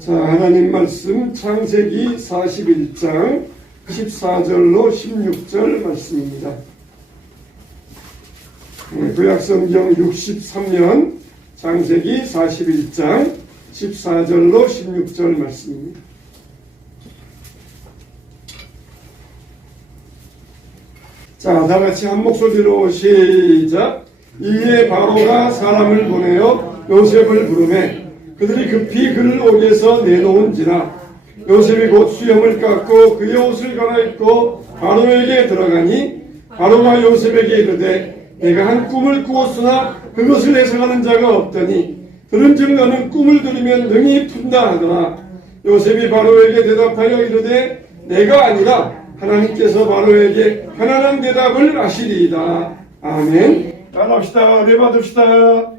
자, 하나님 말씀 창세기 41장 14절로 16절 말씀입니다. 구약성경 63년 창세기 41장 14절로 16절 말씀입니다. 자, 다같이 한 목소리로 시작. 이에 바로가 사람을 보내어 요셉을 부르매 그들이 급히 그를 옥에서 내놓은지라. 요셉이 곧 수염을 깎고 그의 옷을 갈아입고 바로에게 들어가니 바로가 요셉에게 이르되 내가 한 꿈을 꾸었으나 그것을 해석하는 자가 없더니 들은즉 너는 꿈을 들으면 능히 푼다 하더라. 요셉이 바로에게 대답하여 이르되 내가 아니라 하나님께서 바로에게 편안한 대답을 하시리이다. 아멘. 따라합시다. 은혜 받읍시다.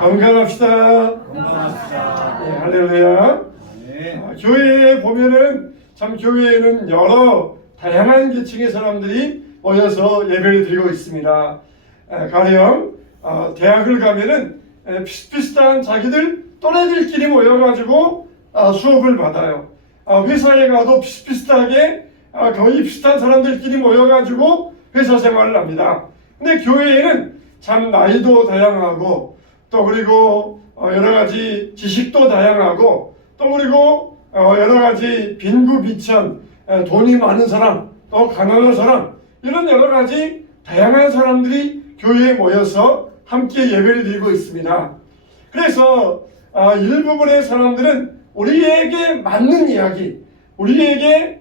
건강합시다. 네, 할렐루야. 교회에 보면은 참 교회에는 여러 다양한 계층의 사람들이 모여서 예배를 드리고 있습니다. 가령 대학을 가면은 비슷비슷한 자기들 또래들끼리 모여가지고 수업을 받아요. 회사에 가도 비슷비슷하게 거의 비슷한 사람들끼리 모여가지고 회사 생활을 합니다. 근데 교회에는 참 나이도 다양하고 또 그리고 여러가지 지식도 다양하고 또 그리고 여러가지 빈부비천, 돈이 많은 사람, 또 가난한 사람, 이런 여러가지 다양한 사람들이 교회에 모여서 함께 예배를 드리고 있습니다. 그래서 일부분의 사람들은 우리에게 맞는 이야기, 우리에게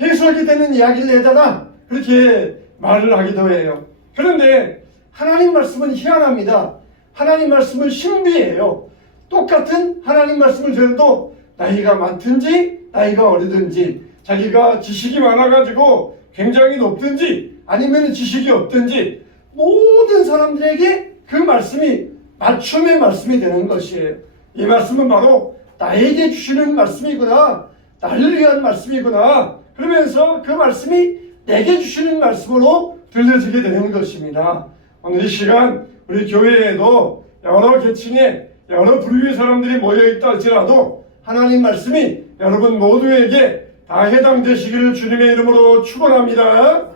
해석이 되는 이야기를 해달라 그렇게 말을 하기도 해요. 그런데 하나님 말씀은 희한합니다. 하나님 말씀은 신비해요. 똑같은 하나님 말씀을 들어도 나이가 많든지 나이가 어리든지 자기가 지식이 많아가지고 굉장히 높든지 아니면 지식이 없든지 모든 사람들에게 그 말씀이 맞춤의 말씀이 되는 것이에요. 이 말씀은 바로 나에게 주시는 말씀이구나, 나를 위한 말씀이구나 그러면서 그 말씀이 내게 주시는 말씀으로 들려지게 되는 것입니다. 오늘 이 시간 우리 교회에도 여러 계층의 여러 부류의 사람들이 모여있다 할지라도 하나님 말씀이 여러분 모두에게 다 해당되시기를 주님의 이름으로 축원합니다.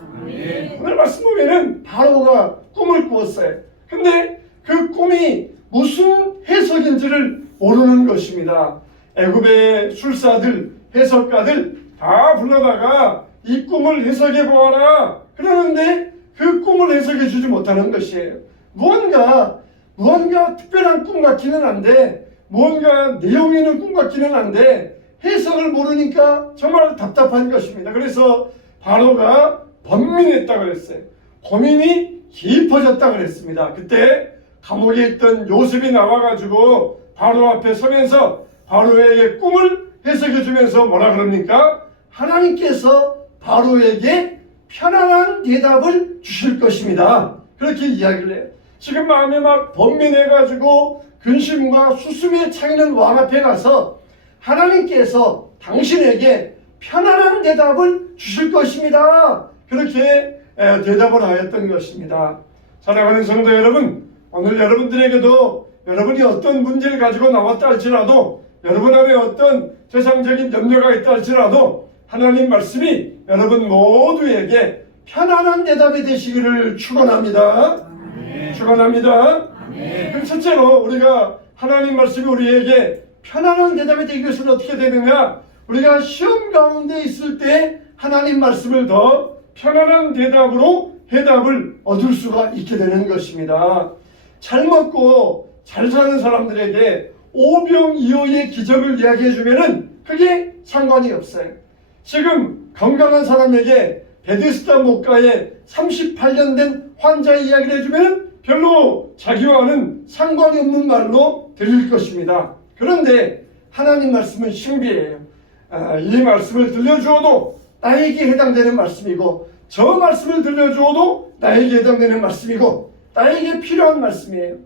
오늘 말씀 보면은 바로가 꿈을 꾸었어요. 근데 그 꿈이 무슨 해석인지를 모르는 것입니다. 애굽의 술사들, 해석가들 다 불러다가 이 꿈을 해석해 보아라 그러는데 그 꿈을 해석해 주지 못하는 것이에요. 무언가 특별한 꿈 같기는 한데 무언가 내용 있는 꿈 같기는 한데 해석을 모르니까 정말 답답한 것입니다. 그래서 바로가 번민했다 그랬어요. 고민이 깊어졌다 그랬습니다. 그때 감옥에 있던 요셉이 나와가지고 바로 앞에 서면서 바로에게 꿈을 해석해 주면서 뭐라 그럽니까? 하나님께서 바로에게 편안한 대답을 주실 것입니다. 그렇게 이야기를 해요. 지금 마음에 막 번민해가지고 근심과 수심에 차이는 왕 앞에 가서 하나님께서 당신에게 편안한 대답을 주실 것입니다. 그렇게 대답을 하였던 것입니다. 사랑하는 성도 여러분, 오늘 여러분들에게도 여러분이 어떤 문제를 가지고 나왔다 할지라도 여러분 안에 어떤 세상적인 염려가 있다 할지라도 하나님 말씀이 여러분 모두에게 편안한 대답이 되시기를 축원합니다. 축원합니다. 그럼 첫째로 우리가 하나님 말씀이 우리에게 편안한 대답이 되기 위해서는 어떻게 되느냐? 우리가 시험 가운데 있을 때 하나님 말씀을 더 편안한 대답으로 해답을 얻을 수가 있게 되는 것입니다. 잘 먹고 잘 사는 사람들에게 오병이어의 기적을 이야기해 주면은 그게 상관이 없어요. 지금 건강한 사람에게 베데스다 목가에 38년 된 환자의 이야기를 해주면 별로 자기와는 상관이 없는 말로 들릴 것입니다. 그런데 하나님 말씀은 신비해요. 이 말씀을 들려주어도 나에게 해당되는 말씀이고 저 말씀을 들려주어도 나에게 해당되는 말씀이고 나에게 필요한 말씀이에요.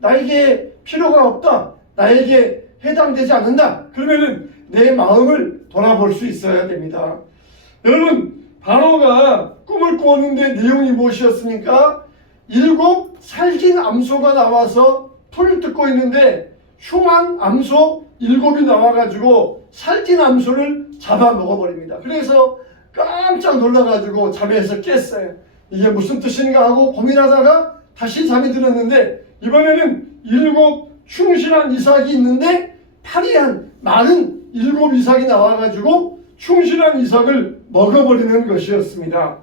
나에게 필요가 없다, 나에게 해당되지 않는다 그러면은 내 마음을 돌아볼 수 있어야 됩니다. 여러분, 바로가 꿈을 꾸었는데 내용이 무엇이었습니까? 7 살긴 암소가 나와서 풀을 뜯고 있는데 흉한 암소 7이 나와가지고 살찐 암소를 잡아먹어버립니다. 그래서 깜짝 놀라가지고 잠에서 깼어요. 이게 무슨 뜻인가 하고 고민하다가 다시 잠이 들었는데, 이번에는 7 충실한 이삭이 있는데 파리한 마른 7 이삭이 나와가지고 충실한 이삭을 먹어버리는 것이었습니다.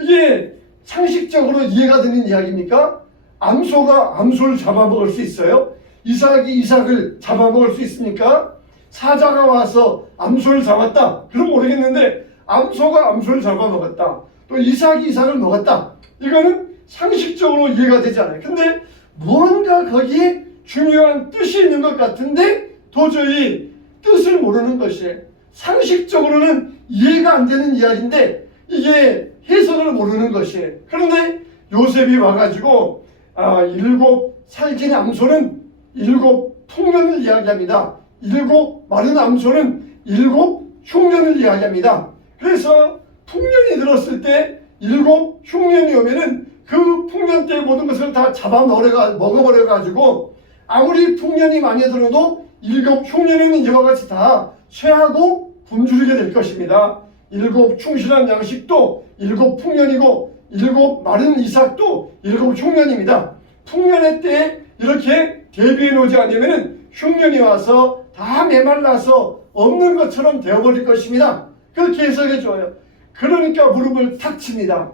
이게 상식적으로 이해가 되는 이야기입니까? 암소가 암소를 잡아먹을 수 있어요? 이삭이 이삭을 잡아먹을 수 있습니까? 사자가 와서 암소를 잡았다, 그럼 모르겠는데 암소가 암소를 잡아먹었다, 또 이삭이 이삭을 먹었다, 이거는 상식적으로 이해가 되지 않아요. 근데 무언가 거기에 중요한 뜻이 있는 것 같은데 도저히 뜻을 모르는 것이에요. 상식적으로는 이해가 안 되는 이야기인데 이게 해석을 모르는 것이에요. 그런데 요셉이 와가지고 7 살찐 암소는 7 풍년을 이야기합니다. 7 마른 암소는 7 흉년을 이야기합니다. 그래서 풍년이 들었을 때 7 흉년이 오면은 그 풍년 때 모든 것을 다 먹어버려가지고 아무리 풍년이 많이 들어도 7 흉년에는 이와 같이 다 쇠하고 굶주리게 될 것입니다. 7 충실한 양식도 7 풍년이고 7 마른 이삭도 7 흉년입니다. 풍년의 때에 이렇게 대비해 놓지 않으면 흉년이 와서 다 메말라서 없는 것처럼 되어버릴 것입니다. 그렇게 해석해 줘요. 그러니까 무릎을 탁 칩니다.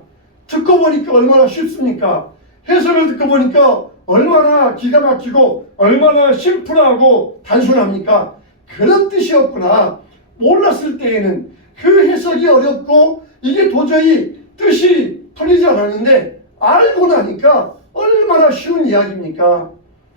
듣고 보니까 얼마나 쉽습니까? 해석을 듣고 보니까 얼마나 기가 막히고 얼마나 심플하고 단순합니까? 그런 뜻이었구나. 몰랐을 때에는 그 해석이 어렵고 이게 도저히 뜻이 풀리지 않았는데 알고 나니까 얼마나 쉬운 이야기입니까?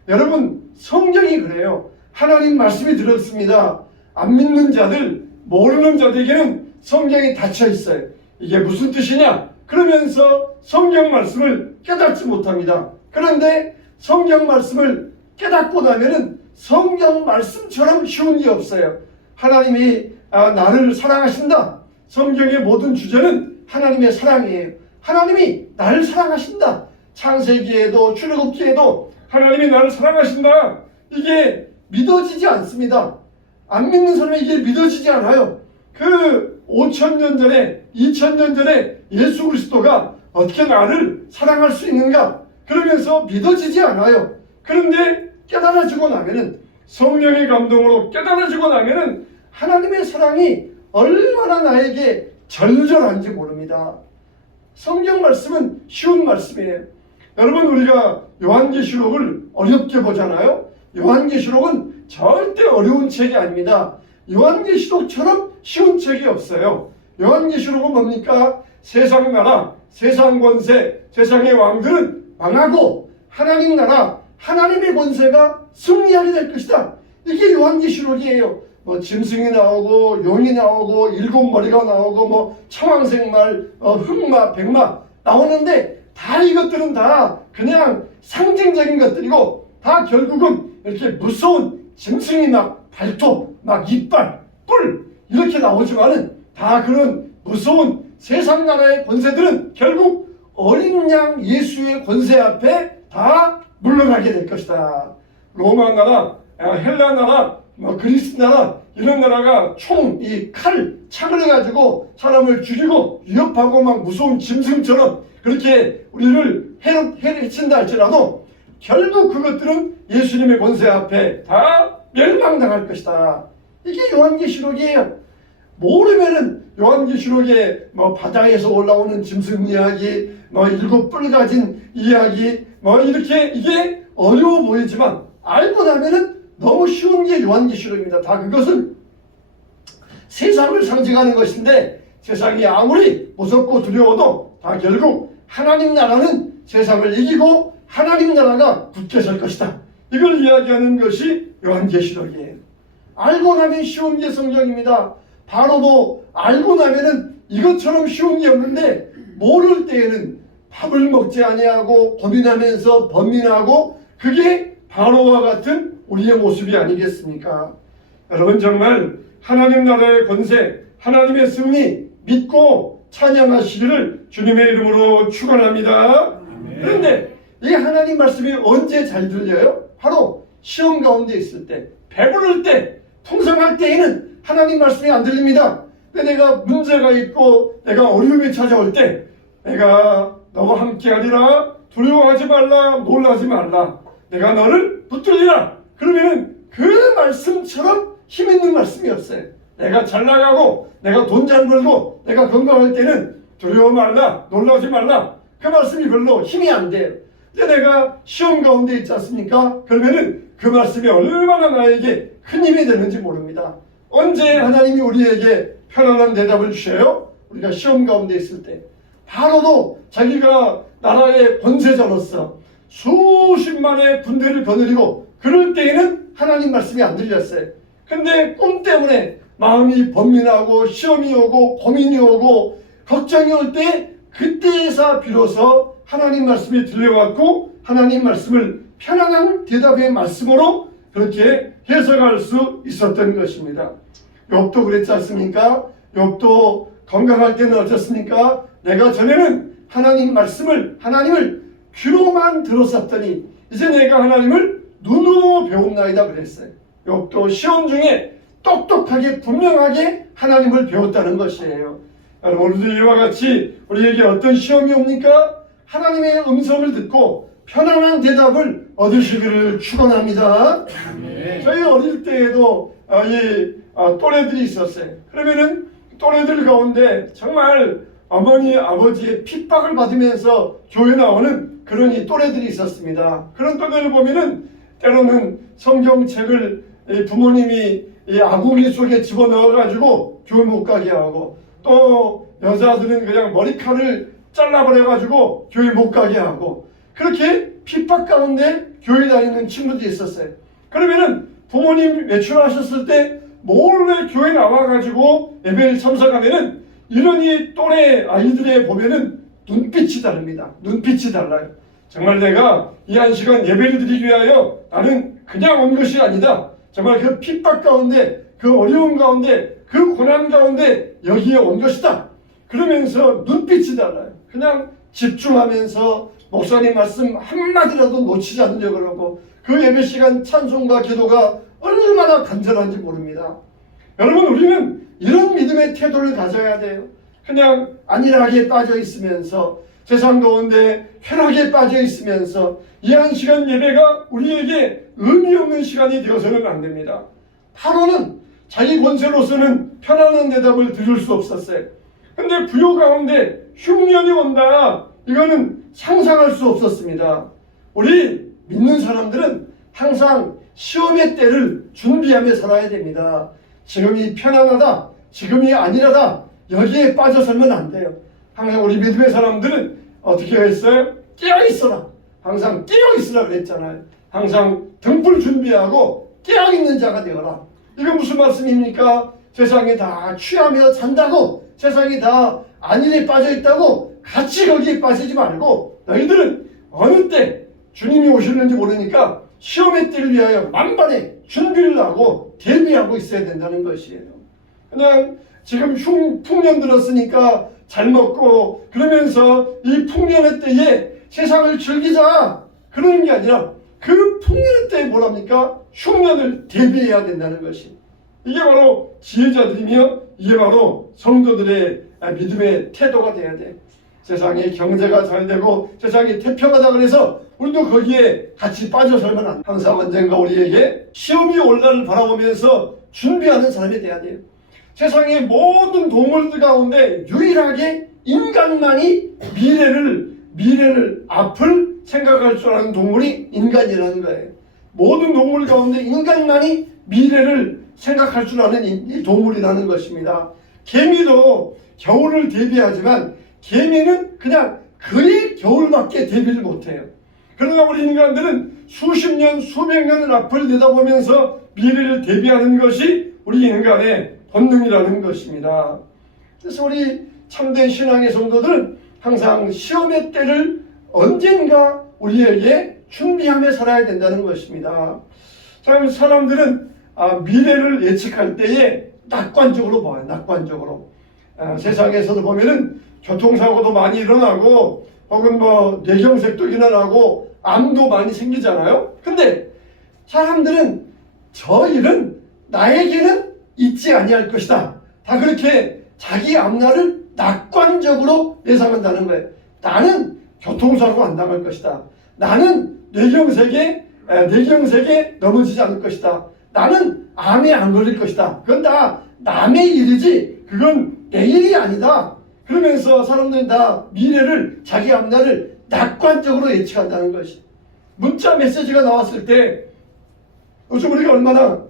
여러분, 성경이 그래요. 하나님 말씀이 들었습니다. 안 믿는 자들, 모르는 자들에게는 성경이 닫혀 있어요. 이게 무슨 뜻이냐? 그러면서 성경 말씀을 깨닫지 못합니다. 그런데 성경 말씀을 깨닫고 나면은 성경 말씀처럼 쉬운 게 없어요. 하나님이 나를 사랑하신다. 성경의 모든 주제는 하나님의 사랑이에요. 하나님이 나를 사랑하신다. 창세기에도 출애굽기에도 하나님이 나를 사랑하신다. 이게 믿어지지 않습니다. 안 믿는 사람이 이게 믿어지지 않아요. 그 5,000년 전에 2,000년 전에 예수 그리스도가 어떻게 나를 사랑할 수 있는가? 그러면서 믿어지지 않아요. 그런데 깨달아지고 나면은, 성령의 감동으로 깨달아지고 나면은 하나님의 사랑이 얼마나 나에게 절절한지 모릅니다. 성경 말씀은 쉬운 말씀이에요. 여러분, 우리가 요한계시록을 어렵게 보잖아요. 요한계시록은 절대 어려운 책이 아닙니다. 요한계시록처럼 쉬운 책이 없어요. 요한계시록은 뭡니까? 세상 나라, 세상 권세, 세상의 왕들은 망하고 하나님 나라, 하나님의 권세가 승리하게 될 것이다. 이게 요한계시록이에요. 뭐 짐승이 나오고 용이 나오고 7 머리가 나오고 뭐 청황색말, 흑마, 백마 나오는데 다 이것들은 다 그냥 상징적인 것들이고 다 결국은 이렇게 무서운 짐승이 막 발톱, 막 이빨, 뿔 이렇게 나오지만은 다 그런 무서운 세상 나라의 권세들은 결국 어린 양 예수의 권세 앞에 다 물러나게 될 것이다. 로마 나라, 헬라 나라, 그리스 나라 이런 나라가 이 창을 해가지고 사람을 죽이고 위협하고 막 무서운 짐승처럼 그렇게 우리를 해친다 할지라도 결국 그것들은 예수님의 권세 앞에 다 멸망당할 것이다. 이게 요한계시록이에요. 모르면은 요한계시록에 바다에서 올라오는 짐승 이야기, 7 뿔 가진 이야기, 이렇게 이게 어려워 보이지만 알고 나면은 너무 쉬운 게 요한계시록입니다. 다 그것은 세상을 상징하는 것인데 세상이 아무리 무섭고 두려워도 다 결국 하나님 나라는 세상을 이기고 하나님 나라가 굳게 설 것이다. 이걸 이야기하는 것이 요한계시록이에요. 알고 나면 쉬운 게 성경입니다. 바로도 알고 나면은 이것처럼 쉬운 게 없는데 모를 때에는 밥을 먹지 아니하고 고민하면서 번민하고 그게 바로와 같은 우리의 모습이 아니겠습니까? 여러분, 정말 하나님 나라의 권세, 하나님의 승리 믿고 찬양하시기를 주님의 이름으로 축원합니다. 그런데 이 하나님 말씀이 언제 잘 들려요? 바로 시험 가운데 있을 때, 배부를 때, 풍성할 때에는 하나님 말씀이 안 들립니다. 근데 내가 문제가 있고 내가 어려움이 찾아올 때 내가 너와 함께하리라, 두려워하지 말라, 놀라지 말라, 내가 너를 붙들리라. 그러면은 그 말씀처럼 힘 있는 말씀이었어요. 내가 잘 나가고 내가 돈 잘 벌고 내가 건강할 때는 두려워 말라, 놀라지 말라. 그 말씀이 별로 힘이 안 돼요. 근데 내가 시험 가운데 있지 않습니까? 그러면은 그 말씀이 얼마나 나에게 큰 힘이 되는지 모릅니다. 언제 하나님이 우리에게 편안한 대답을 주셔요? 우리가 시험 가운데 있을 때. 바로도 자기가 나라의 권세자로서 수십만의 군대를 거느리고 그럴 때에는 하나님 말씀이 안 들렸어요. 근데 꿈 때문에 마음이 번민하고 시험이 오고 고민이 오고 걱정이 올 때, 그때에서 비로소 하나님 말씀이 들려왔고 하나님 말씀을 편안한 대답의 말씀으로 그렇게 해석할 수 있었던 것입니다. 욥도 그랬지 않습니까? 욥도 건강할 때는 어떻습니까? 내가 전에는 하나님을 귀로만 들었었더니 이제 내가 하나님을 눈으로 배웠나이다 그랬어요. 욥도 시험 중에 똑똑하게 분명하게 하나님을 배웠다는 것이에요. 오늘도 이와 같이 우리에게 어떤 시험이 옵니까? 하나님의 음성을 듣고 편안한 대답을 얻으시기를 축원합니다. 저희 어릴 때에도 또래들이 있었어요. 그러면은 또래들 가운데 정말 어머니 아버지의 핍박을 받으면서 교회 나오는 그런 이 또래들이 있었습니다. 그런 또래를 보면은 때로는 성경책을 부모님이 이 아궁이 속에 집어넣어 가지고 교회 못 가게 하고, 또 여자들은 그냥 머리카락을 잘라버려 가지고 교회 못 가게 하고, 그렇게 핍박 가운데 교회 다니는 친구들이 있었어요. 그러면은 부모님 외출하셨을 때 몰래 교회 나와가지고 예배를 참석하면은 이런 이 또래 아이들의 보면은 눈빛이 다릅니다. 눈빛이 달라요. 정말 내가 이 한 시간 예배를 드리기 위하여 나는 그냥 온 것이 아니다. 정말 그 핍박 가운데, 그 어려움 가운데, 그 고난 가운데 여기에 온 것이다. 그러면서 눈빛이 달라요. 그냥 집중하면서 목사님 말씀 한마디라도 놓치지 않으려고 그러고, 그 예배 시간 찬송과 기도가 얼마나 간절한지 모릅니다. 여러분, 우리는 이런 믿음의 태도를 가져야 돼요. 그냥 안일하게 빠져 있으면서, 세상 가운데 쾌락에 빠져 있으면서 이 한 시간 예배가 우리에게 의미 없는 시간이 되어서는 안 됩니다. 바로는 자기 권세로서는 편안한 대답을 들을 수 없었어요. 근데 부요 가운데 흉년이 온다, 이거는 상상할 수 없었습니다. 우리 믿는 사람들은 항상 시험의 때를 준비하며 살아야 됩니다. 지금이 편안하다, 지금이 안일하다, 여기에 빠져서는 안 돼요. 항상 우리 믿음의 사람들은 어떻게 했어요? 깨어있어라. 항상 깨어있으라 그랬잖아요. 항상 등불 준비하고 깨어있는 자가 되어라. 이건 무슨 말씀입니까? 세상에 다 취하며 잔다고, 세상이 다 안일에 빠져있다고 같이 거기에 빠지지 말고, 너희들은 어느 때 주님이 오시는지 모르니까 시험의 때를 위하여 만반의 준비를 하고 대비하고 있어야 된다는 것이에요. 그냥 지금 풍년 들었으니까 잘 먹고 그러면서 이 풍년의 때에 세상을 즐기자, 그러는 게 아니라 그 풍년의 때에 뭐랍니까? 흉년을 대비해야 된다는 것이, 이게 바로 지혜자들이며 이게 바로 성도들의 믿음의 태도가 돼야 돼. 세상에 경제가 잘 되고 세상이 태평하다 그래서 우리도 거기에 같이 빠져 살면 안 돼. 항상 언젠가 우리에게 시험이 올 날을 바라보면서 준비하는 사람이 돼야 돼요. 세상의 모든 동물들 가운데 유일하게 인간만이 미래를 앞을 생각할 줄 아는 동물이 인간이라는 거예요. 모든 동물 가운데 인간만이 미래를 생각할 줄 아는 이 동물이라는 것입니다. 개미도 겨울을 대비하지만 개미는 그냥 그의 겨울밖에 대비를 못해요. 그러나 우리 인간들은 수십 년, 수백 년을 앞을 내다보면서 미래를 대비하는 것이 우리 인간의 본능이라는 것입니다. 그래서 우리 참된 신앙의 성도들은 항상 시험의 때를 언젠가 우리에게 준비하며 살아야 된다는 것입니다. 참 사람들은 미래를 예측할 때에 낙관적으로 봐요. 낙관적으로. 세상에서도 보면은 교통사고도 많이 일어나고 혹은 뭐 뇌경색도 일어나고 암도 많이 생기잖아요. 근데 사람들은 저 일은 나에게는 있지 아니할 것이다. 다 그렇게 자기 앞날을 낙관적으로 예상한다는 거예요. 나는 교통사고 안 당할 것이다. 나는 뇌경색에 넘어지지 않을 것이다. 나는 암에 안 걸릴 것이다. 그건 다 남의 일이지 그건 내 일이 아니다. 그러면서 사람들은 다 미래를, 자기 앞날을 낙관적으로 예측한다는 것이. 문자 메시지가 나왔을 때 요즘 우리가 얼마나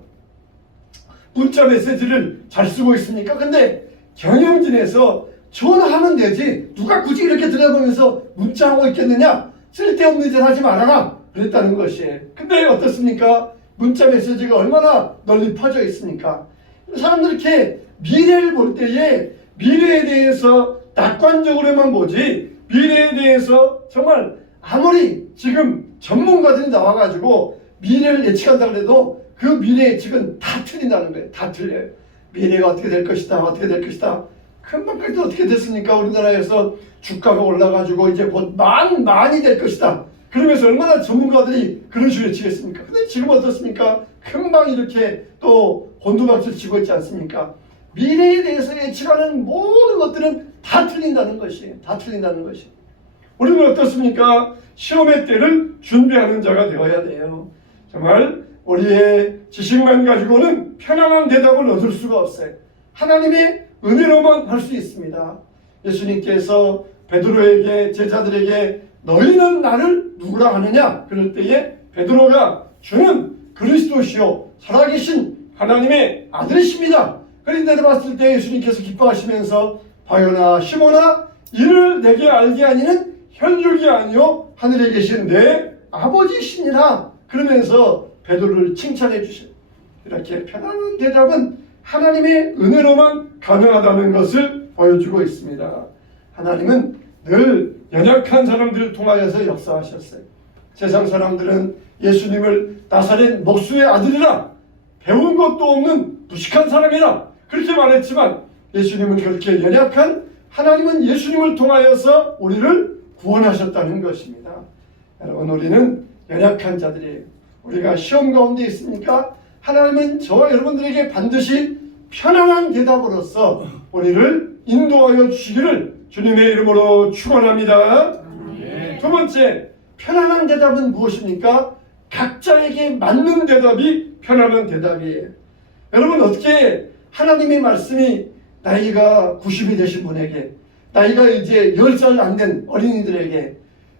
문자 메시지를 잘 쓰고 있습니까? 근데 경영진에서 전화하면 되지 누가 굳이 이렇게 들여다보면서 문자하고 있겠느냐? 쓸데없는 짓 하지 말아라 그랬다는 것이에요. 근데 어떻습니까? 문자 메시지가 얼마나 널리 퍼져 있습니까? 사람들이 이렇게 미래를 볼 때에 미래에 대해서 낙관적으로만 보지 미래에 대해서 정말 아무리 지금 전문가들이 나와가지고 미래를 예측한다 그래도 그 미래 예측은 다 틀린다는 거예요. 다 틀려요. 미래가 어떻게 될 것이다. 어떻게 될 것이다. 금방까지 어떻게 됐습니까? 우리나라에서 주가가 올라가지고 이제 곧 많이 될 것이다. 그러면서 얼마나 전문가들이 그런 식으로 예측했습니까? 근데 지금 어떻습니까? 금방 이렇게 또 곤두박질 치고 있지 않습니까? 미래에 대해서 예측하는 모든 것들은 다 틀린다는 것이에요. 다 틀린다는 것이. 우리는 어떻습니까? 시험의 때를 준비하는 자가 되어야 돼요. 정말 우리의 지식만 가지고는 편안한 대답을 얻을 수가 없어요. 하나님의 은혜로만 할 수 있습니다. 예수님께서 베드로에게 제자들에게 너희는 나를 누구라 하느냐? 그럴 때에 베드로가 주는 그리스도시요 살아계신 하나님의 아들이십니다. 그런데 봤을 때 예수님께서 기뻐하시면서 바요나 시몬아 이를 내게 알게 하니는 혈육이 아니요 하늘에 계신 내 아버지시니라. 그러면서 베드로를 칭찬해 주셔요. 이렇게 편안한 대답은 하나님의 은혜로만 가능하다는 것을 보여주고 있습니다. 하나님은 늘 연약한 사람들을 통하여서 역사하셨어요. 세상 사람들은 예수님을 나사렛 목수의 아들이라 배운 것도 없는 무식한 사람이라 그렇게 말했지만 예수님은 그렇게 연약한 하나님은 예수님을 통하여서 우리를 구원하셨다는 것입니다. 여러분 우리는 연약한 자들이에요. 우리가 시험 가운데 있으니까 하나님은 저와 여러분들에게 반드시 편안한 대답으로서 우리를 인도하여 주시기를 주님의 이름으로 축원합니다. 두 번째, 편안한 대답은 무엇입니까? 각자에게 맞는 대답이 편안한 대답이에요. 여러분 어떻게 하나님의 말씀이 나이가 90이 되신 분에게, 나이가 이제 10살 안 된 어린이들에게,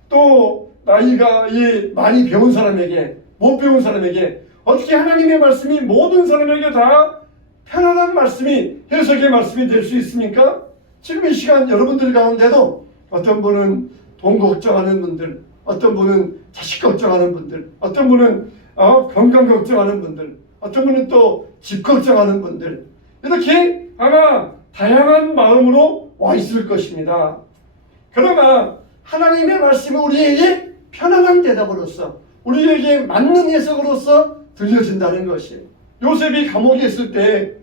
또 나이가 많이 배운 사람에게, 못 배운 사람에게 어떻게 하나님의 말씀이 모든 사람에게 다 편안한 말씀이, 해석의 말씀이 될 수 있습니까? 지금 이 시간 여러분들 가운데도 어떤 분은 돈 걱정하는 분들, 어떤 분은 자식 걱정하는 분들, 어떤 분은 건강 걱정하는 분들, 어떤 분은 또 집 걱정하는 분들, 이렇게 아마 다양한 마음으로 와 있을 것입니다. 그러나 하나님의 말씀이 우리에게 편안한 대답으로서, 우리에게 맞는 해석으로서 들려진다는 것이에요. 요셉이 감옥에 있을 때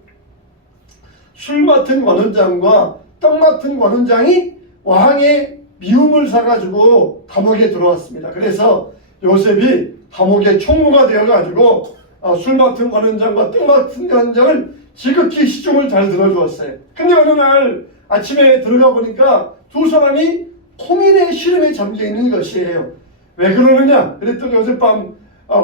술 맡은 관원장과 떡 맡은 관원장이 왕의 미움을 사가지고 감옥에 들어왔습니다. 그래서 요셉이 감옥의 총무가 되어가지고 술 맡은 관원장과 떡 맡은 관원장을 지극히 시중을 잘 들어주었어요. 근데 어느 날 아침에 들어가 보니까 두 사람이 고민의 시름에 잠겨 있는 것이에요. 왜 그러느냐? 그랬더니 어젯밤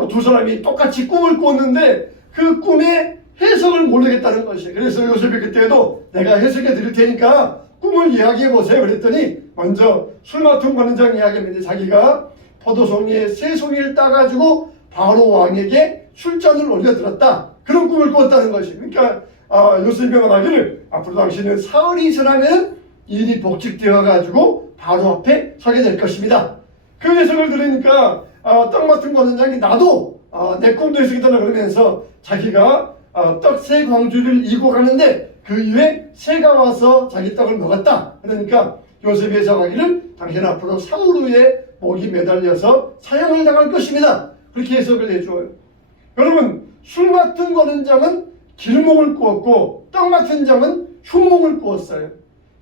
두 사람이 똑같이 꿈을 꿨는데 그 꿈의 해석을 모르겠다는 것이에요. 그래서 요셉이 그때도 내가 해석해 드릴 테니까 꿈을 이야기해 보세요. 그랬더니 먼저 술 맡은 관원장 이야기했는데 자기가 포도송이에 세 송이를 따가지고 바로 왕에게 술잔을 올려들었다. 그런 꿈을 꿨다는 것이에요. 그러니까 요셉이 말하기를 앞으로 당신은 사흘이 지나면 일이 복직되어 가지고 바로 앞에 서게 될 것입니다. 그 해석을 들으니까 떡 맡은 관원장이 나도 내 꿈도 해석이다 그러면서 자기가 떡 세 광주를 이고 가는데 그 이후에 새가 와서 자기 떡을 먹었다. 그러니까 요셉이 해석하기를 당신 앞으로 사흘 후에 목이 매달려서 사형을 당할 것입니다. 그렇게 해석을 해줘요. 여러분 술 맡은 관원장은 길목을 꾸었고 떡 맡은 장은 흉목을 꾸었어요.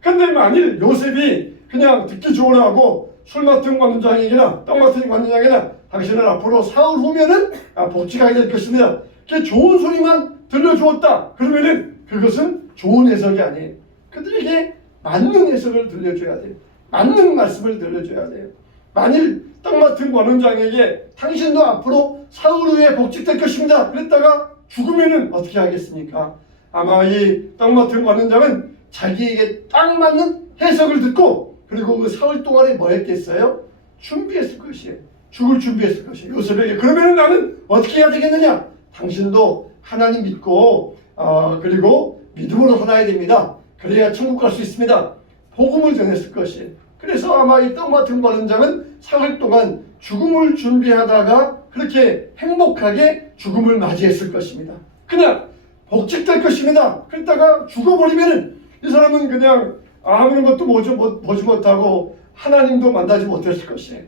근데 만일 요셉이 그냥 듣기 좋으라고 술 맡은 관원장에게나 떡 맡은 관원장에게나 당신은 앞으로 사흘 후면은 복직하게 될 것입니다. 그게 좋은 소리만 들려주었다. 그러면은 그것은 좋은 해석이 아니에요. 그들에게 맞는 해석을 들려줘야 돼요. 맞는 말씀을 들려줘야 돼요. 만일 땅 맡은 관원장에게 당신도 앞으로 사흘 후에 복직될 것입니다. 그랬다가 죽으면은 어떻게 하겠습니까? 아마 이 땅 맡은 관원장은 자기에게 딱 맞는 해석을 듣고 그리고 그 사흘 동안에 뭐 했겠어요? 준비했을 것이에요. 죽을 준비했을 것이에요. 요셉에게. 그러면 나는 어떻게 해야 되겠느냐? 당신도 하나님 믿고 그리고 믿음으로 살아야 됩니다. 그래야 천국 갈 수 있습니다. 복음을 전했을 것이에요. 그래서 아마 이 땅 맡은 관원장은 사흘 동안 죽음을 준비하다가 그렇게 행복하게 죽음을 맞이했을 것입니다. 그냥 복직될 것입니다. 그러다가 죽어버리면은 이 사람은 그냥 아무런 것도 보지 못하고 하나님도 만나지 못했을 것이에요.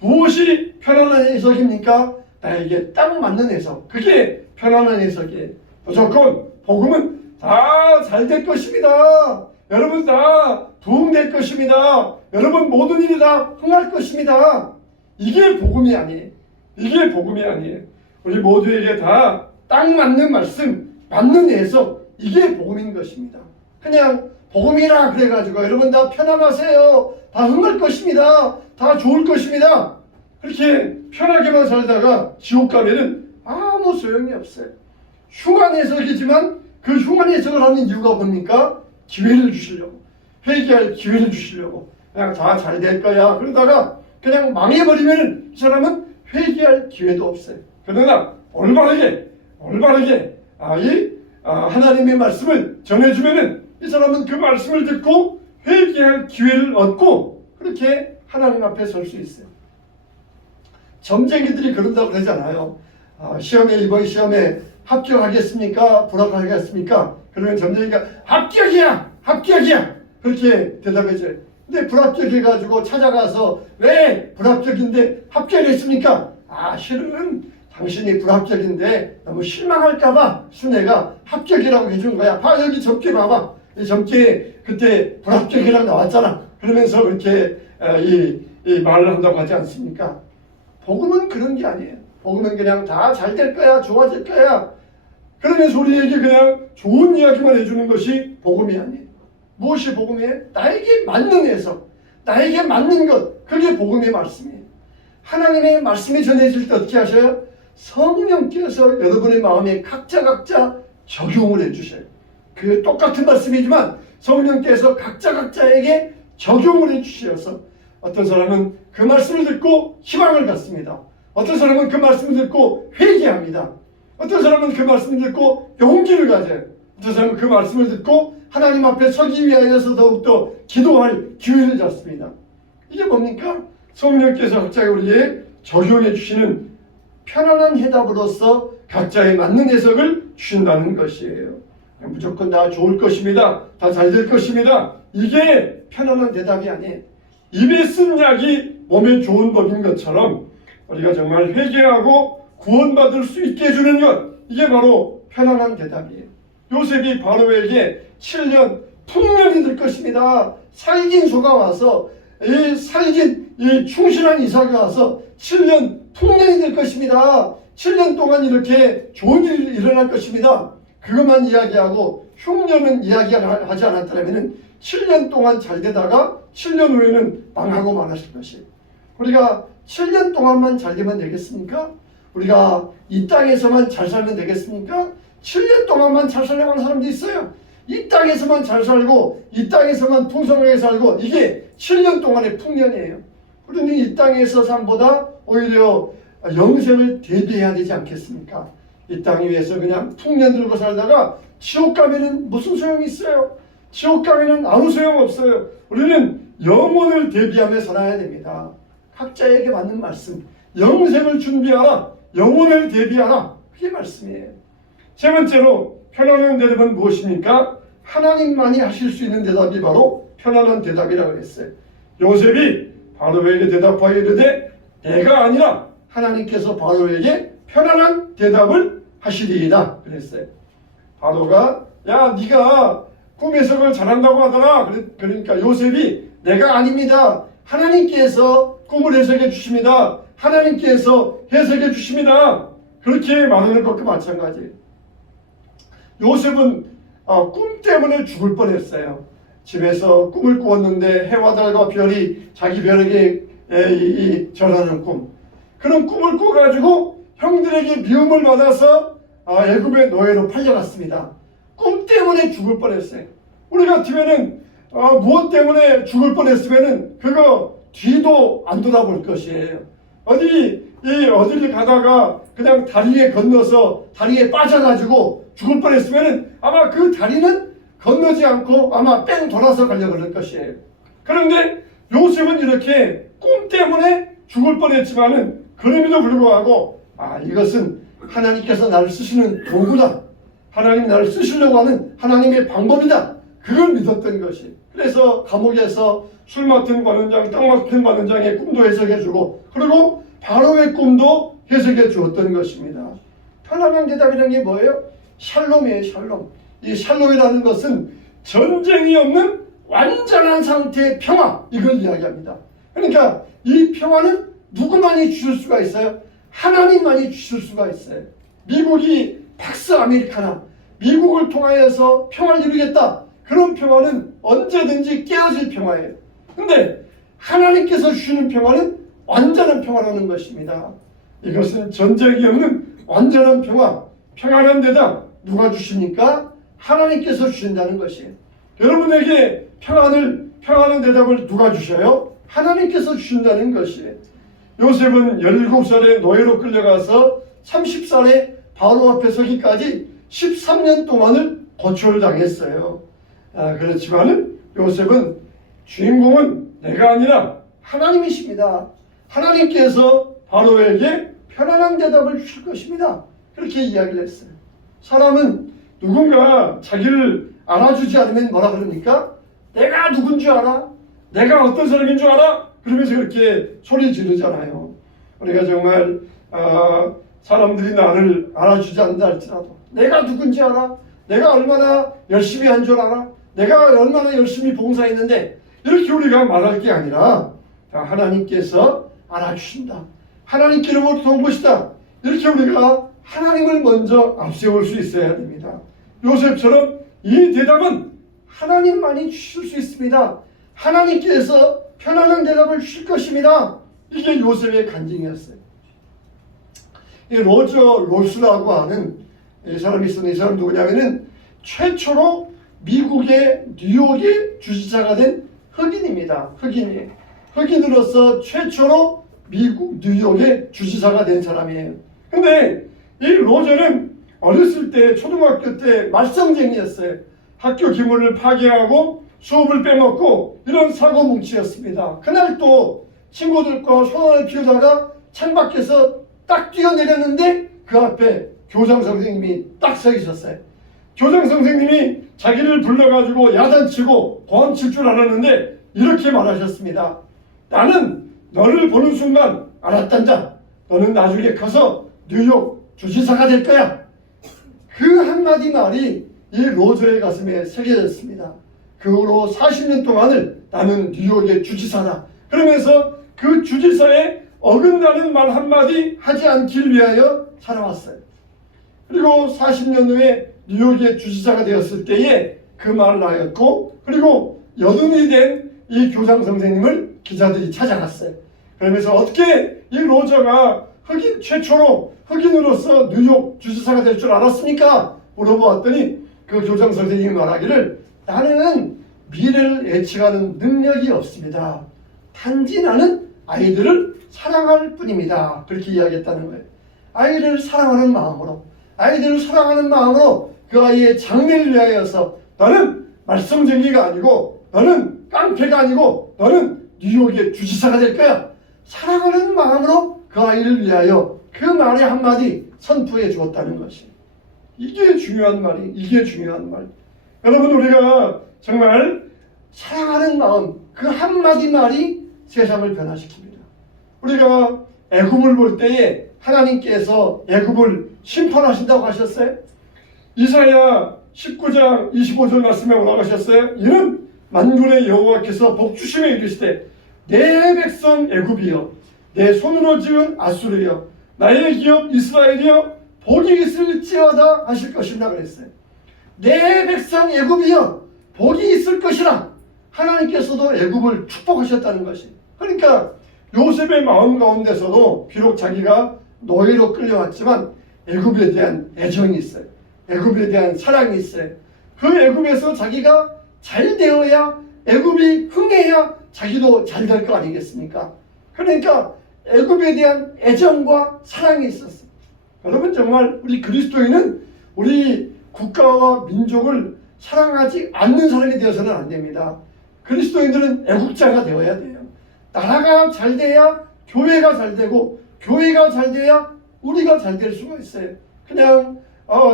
무엇이 편안한 해석입니까? 나에게 딱 맞는 해석. 그게 편안한 해석이에요. 무조건 복음은 다 잘 될 것입니다. 여러분 다 부흥될 것입니다. 여러분 모든 일이 다 흥할 것입니다. 이게 복음이 아니에요. 이게 복음이 아니에요. 우리 모두에게 다 딱 맞는 말씀, 맞는 해석, 이게 복음인 것입니다. 그냥 복음이라 그래가지고 여러분 다 편안하세요. 다 흥할 것입니다. 다 좋을 것입니다. 그렇게 편하게만 살다가 지옥 가면은 아무 소용이 없어요. 흉한 해석이지만 그 흉한 해석을 하는 이유가 뭡니까? 기회를 주시려고. 회개할 기회를 주시려고. 그냥 다 잘 될 거야. 그러다가 그냥 망해버리면 이 사람은 회개할 기회도 없어요. 그러나 올바르게 하나님의 말씀을 전해주면은 이 사람은 그 말씀을 듣고 회개할 기회를 얻고 그렇게 하나님 앞에 설 수 있어요. 점쟁이들이 그런다고 그러잖아요. 이번 시험에 합격하겠습니까? 불합격하겠습니까? 그러면 점쟁이가 합격이야! 그렇게 대답해줘요. 근데 불합격해가지고 찾아가서 왜 불합격인데 합격했습니까? 실은 당신이 불합격인데 너무 실망할까봐 순애가 합격이라고 해준 거야. 여기 점괘 봐봐. 이 점괘 그때 불합격이라고 나왔잖아. 그러면서 그렇게 이 말을 한다고 하지 않습니까? 복음은 그런 게 아니에요. 복음은 그냥 다 잘 될 거야, 좋아질 거야. 그러면서 우리에게 그냥 좋은 이야기만 해주는 것이 복음이 아니에요. 무엇이 복음이에요? 나에게 맞는 해석, 나에게 맞는 것, 그게 복음의 말씀이에요. 하나님의 말씀이 전해질 때 어떻게 하셔요? 성령께서 여러분의 마음에 각자 적용을 해주셔요. 그 똑같은 말씀이지만 성령께서 각자에게 적용을 해주셔서 어떤 사람은 그 말씀을 듣고 희망을 갖습니다. 어떤 사람은 그 말씀을 듣고 회개합니다. 어떤 사람은 그 말씀을 듣고 용기를 가져요. 어떤 사람은 그 말씀을 듣고 하나님 앞에 서기 위하여서 더욱더 기도할 기회를 잡습니다. 이게 뭡니까? 성령께서 각자에게 우리에게 적용해 주시는 편안한 해답으로서 각자에 맞는 해석을 주신다는 것이에요. 무조건 다 좋을 것입니다. 다 잘 될 것입니다. 이게 편안한 대답이 아니에요. 입에 쓴 약이 몸에 좋은 법인 것처럼 우리가 정말 회개하고 구원받을 수 있게 해주는 것, 이게 바로 편안한 대답이에요. 요셉이 바로에게 7년 풍년이 될 것입니다. 살긴 소가 와서 이 충실한 이삭이 와서 7년 풍년이 될 것입니다. 7년 동안 이렇게 좋은 일이 일어날 것입니다. 그것만 이야기하고 흉년은 이야기하지 않았다면 7년 동안 잘 되다가 7년 후에는 망하고 말았을 것이에요. 우리가 7년 동안만 잘 되면 되겠습니까? 우리가 이 땅에서만 잘 살면 되겠습니까? 7년 동안만 잘 살려고 하는 사람도 있어요. 이 땅에서만 잘 살고 이 땅에서만 풍성하게 살고 이게 7년 동안의 풍년이에요. 그러니 이 땅에서 삶보다 오히려 영생을 대비해야 되지 않겠습니까? 이 땅 위에서 그냥 풍년 들고 살다가 지옥 가면은 무슨 소용이 있어요? 지옥 가면은 아무 소용 없어요. 우리는 영혼을 대비하며 살아야 됩니다. 각자에게 맞는 말씀, 영생을 준비하라, 영혼을 대비하라, 그게 말씀이에요. 세 번째로 편안한 대답은 무엇입니까? 하나님만이 하실 수 있는 대답이 바로 편안한 대답이라고 했어요. 요셉이 바로에게 대답하여 이르되 내가 아니라 하나님께서 바로에게 편안한 대답을 하시리이다 그랬어요. 바로가 야 네가 꿈 해석을 잘한다고 하더라. 그러니까 요셉이 내가 아닙니다. 하나님께서 꿈을 해석해 주십니다. 하나님께서 해석해 주십니다. 그렇게 말하는 것과 마찬가지예요. 요셉은 꿈 때문에 죽을 뻔했어요. 집에서 꿈을 꾸었는데 해와 달과 별이 자기 별에게 절하는 꿈, 그런 꿈을 꿔가지고 형들에게 미움을 받아서 애굽의 노예로 팔려갔습니다. 꿈 때문에 죽을 뻔했어요. 우리 같으면은 무엇 때문에 죽을 뻔했으면은 그거 뒤도 안 돌아볼 것이에요. 어디를 가다가 그냥 다리에 건너서 다리에 빠져가지고 죽을 뻔했으면은 아마 그 다리는 건너지 않고 아마 뺑 돌아서 가려고 그럴 것이에요. 그런데 요셉은 이렇게 꿈 때문에 죽을 뻔했지만은 그럼에도 불구하고 이것은 하나님께서 나를 쓰시는 도구다. 하나님이 나를 쓰시려고 하는 하나님의 방법이다. 그걸 믿었던 것이. 그래서 감옥에서 술 맡은 관원장, 땅 맡은 관원장의 꿈도 해석해주고, 그리고 바로의 꿈도 해석해 주었던 것입니다. 편안한 대답이라는 게 뭐예요? 샬롬이에요, 샬롬. 이 샬롬이라는 것은 전쟁이 없는 완전한 상태의 평화, 이걸 이야기합니다. 그러니까 이 평화는 누구만이 주실 수가 있어요? 하나님만이 주실 수가 있어요. 미국이 팍스 아메리카나, 미국을 통하여서 평화를 이루겠다. 그런 평화는 언제든지 깨어질 평화예요. 근데 하나님께서 주시는 평화는 완전한 평화라는 것입니다. 이것은 전쟁이 없는 완전한 평화, 평안한 대답 누가 주십니까? 하나님께서 주신다는 것이에요. 여러분에게 평안한 대답을 누가 주셔요? 하나님께서 주신다는 것이에요. 요셉은 17살에 노예로 끌려가서 30살에 바로 앞에 서기까지 13년 동안을 고초를 당했어요. 그렇지만은 요셉은 주인공은 내가 아니라 하나님이십니다. 하나님께서 바로에게 편안한 대답을 주실 것입니다. 그렇게 이야기를 했어요. 사람은 누군가 자기를 알아주지 않으면 뭐라 그럽니까? 내가 누군 줄 알아? 내가 어떤 사람인 줄 알아? 그러면서 그렇게 소리 지르잖아요. 우리가 정말 사람들이 나를 알아주지 않는다 할지라도 내가 누군지 알아? 내가 얼마나 열심히 한 줄 알아? 내가 얼마나 열심히 봉사했는데, 이렇게 우리가 말할 게 아니라 하나님께서 알아주신다. 하나님께로부터 온 것이다. 이렇게 우리가 하나님을 먼저 앞세울 수 있어야 됩니다. 요셉처럼 이 대답은 하나님만이 주실 수 있습니다. 하나님께서 편안한 대답을 주실 것입니다. 이게 요셉의 간증이었어요. 이 로저 롤스라고 하는 이 사람이 있었는데, 이 사람 누구냐면은 최초로 미국의 뉴욕의 주지사가 된 흑인입니다. 흑인이에요. 흑인으로서 최초로 미국 뉴욕의 주지사가 된 사람이에요. 근데 이 로저는 어렸을 때, 초등학교 때 말썽쟁이였어요. 학교 기물을 파괴하고 수업을 빼먹고 이런 사고뭉치였습니다. 그날 또 친구들과 소원을 피우다가 창밖에서 딱 뛰어내렸는데 그 앞에 교장 선생님이 딱 서 있었어요. 교장 선생님이 자기를 불러가지고 야단치고 고함칠 줄 알았는데 이렇게 말하셨습니다. 나는 너를 보는 순간 알았단다. 너는 나중에 커서 뉴욕 주지사가 될 거야. 그 한마디 말이 이 로저의 가슴에 새겨졌습니다. 그 후로 40년 동안을 나는 뉴욕의 주지사다. 그러면서 그 주지사에 어긋나는 말 한마디 하지 않길 위하여 살아왔어요. 그리고 40년 후에 뉴욕의 주지사가 되었을 때에 그 말을 하였고, 그리고 여든이 된 이 교장 선생님을 기자들이 찾아갔어요. 그러면서 어떻게 이 로저가 최초로 흑인으로서 뉴욕 주지사가 될 줄 알았습니까? 물어보았더니 그 교장 선생님이 말하기를, 나는 미래를 예측하는 능력이 없습니다. 단지 나는 아이들을 사랑할 뿐입니다. 그렇게 이야기했다는 거예요. 아이를 사랑하는 마음으로 그 아이의 장래를 위하여서 너는 말썽쟁이가 아니고, 너는 깡패가 아니고, 너는 뉴욕의 주지사가 될 거야. 사랑하는 마음으로 그 아이를 위하여 그 말의 한마디 선포해 주었다는 것이, 이게 중요한 말이, 이게 중요한 말. 여러분, 우리가 정말 사랑하는 마음, 그 한마디 말이 세상을 변화시킵니다. 우리가 애굽을 볼 때에 하나님께서 애굽을 심판하신다고 하셨어요. 이사야 19장 25절 말씀에 올라가셨어요. 이는 만군의 여호와께서 복주심에 이르시되 내 백성 애굽이여 내 손으로 지은 아수르여 나의 기업 이스라엘이여 복이 있을지어다 하실 것이라 그랬어요. 내 백성 애굽이여 복이 있을 것이라. 하나님께서도 애굽을 축복하셨다는 것이. 그러니까 요셉의 마음 가운데서도 비록 자기가 노예로 끌려왔지만 애굽에 대한 애정이 있어요. 애굽에 대한 사랑이 있어요. 그 애굽에서 자기가 잘 되어야, 애굽이 흥해야 자기도 잘 될 거 아니겠습니까? 그러니까 애굽에 대한 애정과 사랑이 있었어요. 여러분, 정말 우리 그리스도인은 우리 국가와 민족을 사랑하지 않는 사람이 되어서는 안 됩니다. 그리스도인들은 애국자가 되어야 돼요. 나라가 잘 돼야 교회가 잘 되고, 교회가 잘 돼야 우리가 잘 될 수가 있어요. 그냥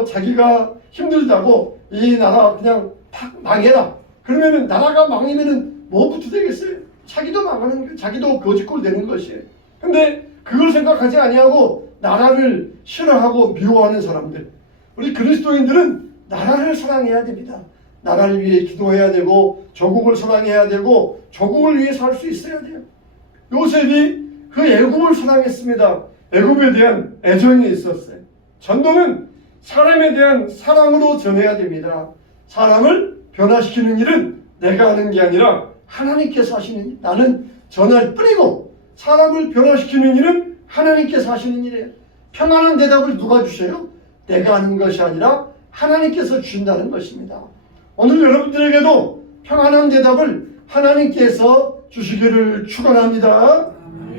자기가 힘들다고 이 나라 그냥 팍 망해라. 그러면은 나라가 망하면은 뭐부터 되겠어요? 자기도 망하는, 자기도 거지꼴 되는 것이에요. 근데 그걸 생각하지 아니하고 나라를 싫어하고 미워하는 사람들, 우리 그리스도인들은 나라를 사랑해야 됩니다. 나라를 위해 기도해야 되고, 조국을 사랑해야 되고, 조국을 위해 살 수 있어야 돼요. 요셉이 그 애굽을 사랑했습니다. 애굽에 대한 애정이 있었어요. 전도는 사람에 대한 사랑으로 전해야 됩니다. 사람을 변화시키는 일은 내가 하는 게 아니라 하나님께서 하시는 일. 나는 전할 뿐이고, 사람을 변화시키는 일은 하나님께서 하시는 일이에요. 평안한 대답을 누가 주셔요? 내가 하는 것이 아니라 하나님께서 주신다는 것입니다. 오늘 여러분들에게도 평안한 대답을 하나님께서 주시기를 축원합니다.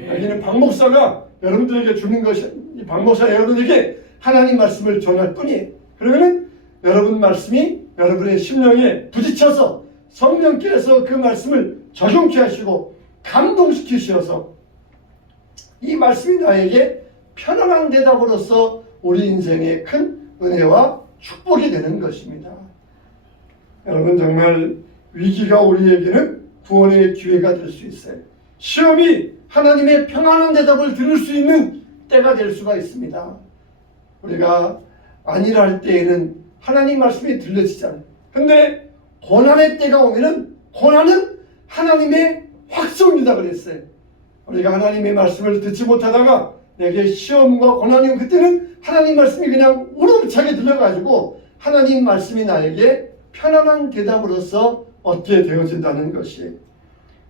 여기는 박 목사가 여러분들에게 주는 것이, 이 박 목사가 여러분에게 하나님 말씀을 전할 뿐이에요. 그러면은 여러분 말씀이 여러분의 심령에 부딪혀서 성령께서 그 말씀을 적용케 하시고 감동시키셔서 이 말씀이 나에게 편안한 대답으로서 우리 인생의 큰 은혜와 축복이 되는 것입니다. 여러분, 정말 위기가 우리에게는 구원의 기회가 될 수 있어요. 시험이 하나님의 평안한 대답을 들을 수 있는 때가 될 수가 있습니다. 우리가 안일할 할 때에는 하나님 말씀이 들려지잖아요. 근데 고난의 때가 오면은 고난은 하나님의 확성이다 그랬어요. 우리가 하나님의 말씀을 듣지 못하다가 내게 시험과 고난이 오면 그때는 하나님 말씀이 그냥 우렁차게 들려가지고 하나님 말씀이 나에게 편안한 대답으로서 얻게 되어진다는 것이에요.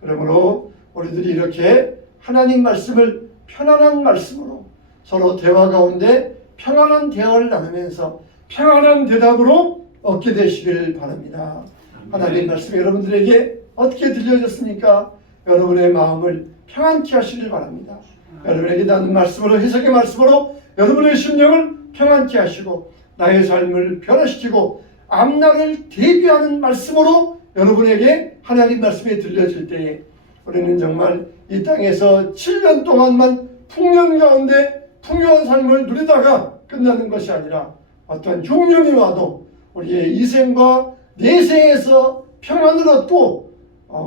그러므로 우리들이 이렇게 하나님 말씀을 편안한 말씀으로 서로 대화 가운데 평안한 대화를 나누면서 평안한 대답으로 얻게 되시길 바랍니다. 하나님 말씀이 여러분들에게 어떻게 들려졌습니까? 여러분의 마음을 평안케 하시길 바랍니다. 여러분에게 나눈 말씀으로, 해석의 말씀으로 여러분의 심령을 평안케 하시고 나의 삶을 변화시키고 앞날을 대비하는 말씀으로 여러분에게 하나님 말씀이 들려질 때에 우리는 정말 이 땅에서 7년 동안만 풍년 가운데 풍요한 삶을 누리다가 끝나는 것이 아니라 어떤 흉년이 와도 우리의 이생과 내생에서 평안을 얻고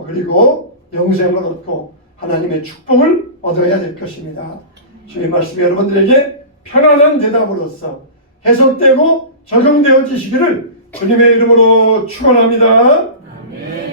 그리고 영생을 얻고 하나님의 축복을 얻어야 될 것입니다. 주의 말씀이 여러분들에게 편안한 대답으로서 해석되고 적용되어지시기를 주님의 이름으로 축원합니다. 아멘.